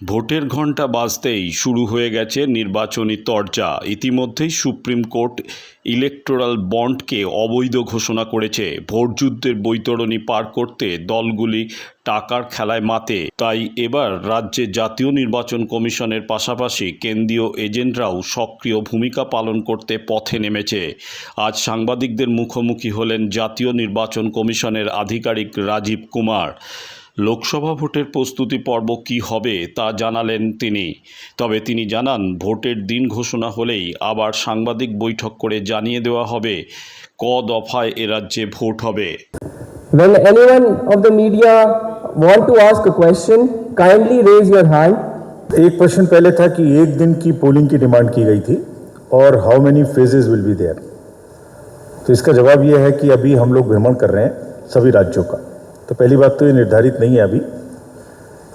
ভোটের ঘণ্টা বাজতেই শুরু হয়ে গেছে নির্বাচনী তরজা। ইতিমধ্যেই সুপ্রিম কোর্ট ইলেকটোরাল বন্ডকে অবৈধ ঘোষণা করেছে। ভোটযুদ্ধের বৈতরণী পার করতে দলগুলি টাকার খেলায় মাতে। তাই এবার রাজ্যে জাতীয় নির্বাচন কমিশনের পাশাপাশি কেন্দ্রীয় এজেন্টরাও সক্রিয় ভূমিকা পালন করতে পথে নেমেছে। আজ সাংবাদিকদের মুখোমুখি হলেন জাতীয় নির্বাচন কমিশনের আধিকারিক রাজীব কুমার। লোকসভা ভোটের প্রস্তুতি পর্ব কী হবে তা জানালেন তিনি তবে তিনি জানান ভোটের দিন ঘোষণা হলেই আবার সাংবাদিক বৈঠক করে জানিয়ে দেওয়া হবে ক দফায় এ রাজ্যে ভোট হবে When anyone of the media want to ask a question, kindly raise your hand. एक प्रश्न पहले था कि एक दिन की पोलिंग की डिमांड की गई थी और how many phases will be there तो इसका जवाब यह है कि अभी हम लोग भ्रमण कर रहे हैं सभी राज्यों का तो पहली बात तो ये निर्धारित नहीं है अभी।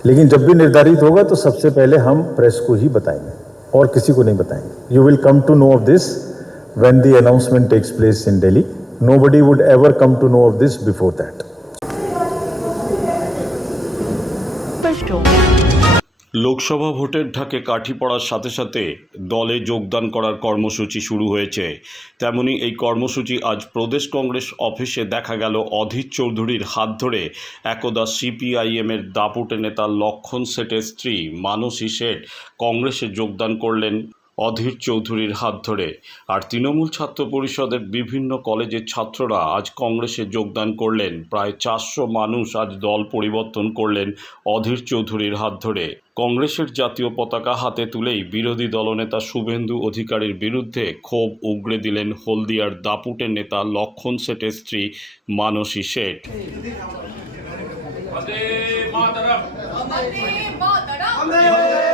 लेकिन जब भी निर्धारित होगा तो सबसे पहले हम प्रेस को ही बताएँगे और किसी को नहीं बताएँगे। You will come to know of this when the announcement takes place in daily no buddy would ever come to know of this before that Thank. Lok Sabha ভোটের ঢাকে কাঠি পড়ার সাথে সাথে দলে যোগদান করার কর্মসূচি শুরু হয়েছে। তেমনি এই কর্মসূচি আজ প্রদেশ কংগ্রেস অফিসে দেখা গেল অধীর চৌধুরীর হাত ধরে। একদা সিপিআইএমের দাপুটে নেতা লক্ষণ শেঠের স্ত্রী মানসী শেঠ কংগ্রেসে যোগদান করলেন অধীর চৌধুরীর হাত ধরে। আর তৃণমূল ছাত্র পরিষদের বিভিন্ন কলেজের ছাত্ররা আজ কংগ্রেসে যোগদান করলেন। প্রায় চারশো মানুষ আজ দল পরিবর্তন করলেন অধীর চৌধুরীর হাত ধরে। কংগ্রেসের জাতীয় পতাকা হাতে তুলেই বিরোধী দলনেতা শুভেন্দু অধিকারীর বিরুদ্ধে ক্ষোভ উগড়ে দিলেন হলদিয়ার দাপুটের নেতা লক্ষণ শেঠের স্ত্রী মানসী শেঠ। বন্দে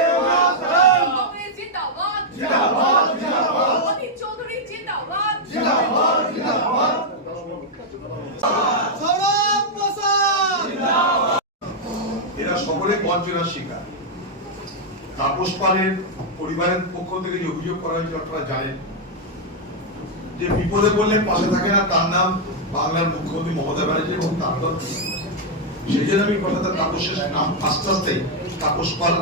সকলে বঞ্চনার শিকার। তাপস পালের পরিবারের পক্ষ থেকে যে অভিযোগ করা হয়েছে, আপনারা জানেন। যে বিপদে পড়লে পাশে থাকে না, তার নাম বাংলার মুখ্যমন্ত্রী মমতা ব্যানার্জি এবং তার দল। সেই জন্য আমি কথাটা তাপসের নাম, আস্তে আস্তে তাপস পাল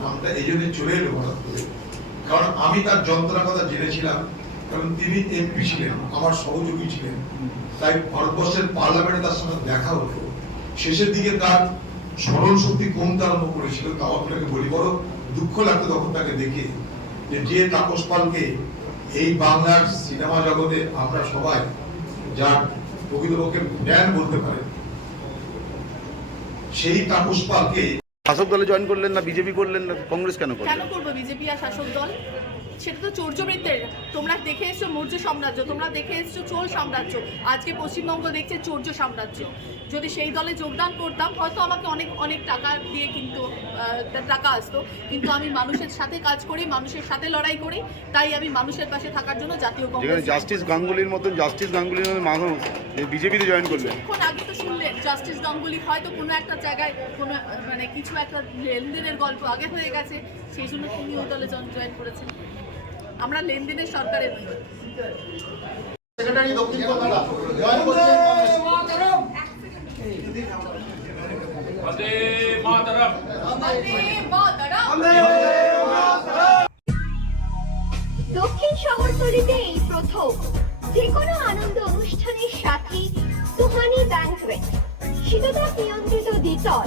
নামটা এই জন্য চলে এলো হঠাৎ করে। কারণ আমি তার যন্ত্রণার কথা জেনেছিলাম কারণ তিনি এমপি ছিলেন, আমার সহযোগী ছিলেন। তাই ভারতবর্ষের পার্লামেন্টে তার সঙ্গে দেখা হতো শেষের দিকে তার স্মরণ শক্তি কমতে আরম্ভ করেছিল তাও আপনাকে বলি বড় দুঃখ লাগতো তখন তাকে দেখে যে যে তাপস পালকে এই বাংলার সিনেমা জগতে আমরা সবাই যার প্রকৃতপক্ষে জ্ঞান বলতে পারে সেই তাপস পালকে শাসক দলে জয়েন করলেন না বিজেপি করলেন না কংগ্রেস কেন কেন করলেন করব? বিজেপি আর শাসক দল? সেটা তো চৌর্যবৃত্তের। তোমরা দেখে এসছো মৌর্য সাম্রাজ্য তোমরা দেখে এসছো চোল সাম্রাজ্য। আজকে পশ্চিমবঙ্গ দেখছে চৌর্য সাম্রাজ্য। যদি সেই দলে যোগদান করতাম হয়তো আমাকে অনেক অনেক টাকা দিয়ে কিন্তু টাকা আসতো। কিন্তু আমি মানুষের সাথে কাজ করি মানুষের সাথে লড়াই করি তাই আমি মানুষের পাশে থাকার জন্য জাতীয় কংগ্রেস জাস্টিস গাঙ্গুলির মতন জাস্টিস গাঙ্গুলির মতন মানুষ বিজেপিতে জয়েন করলেন। কিছুক্ষণ আগে তো শুনলেন জাস্টিস গাঙ্গুলি হয়তো কোনো একটা জায়গায় কোনো মানে কিছু একটা লেনদেনের গল্প আগে হয়ে গেছে সেই জন্য তিনি ওই দলে জয়েন করেছেন। আমরা লেনদেনের সরকারের নই দক্ষিণ দক্ষিণ শহরতলিতে এই প্রথম যে কোনো আনন্দ অনুষ্ঠানের সাথে সুহানি ব্যাংকুয়েট শীততাপ নিয়ন্ত্রিত দ্বিতল।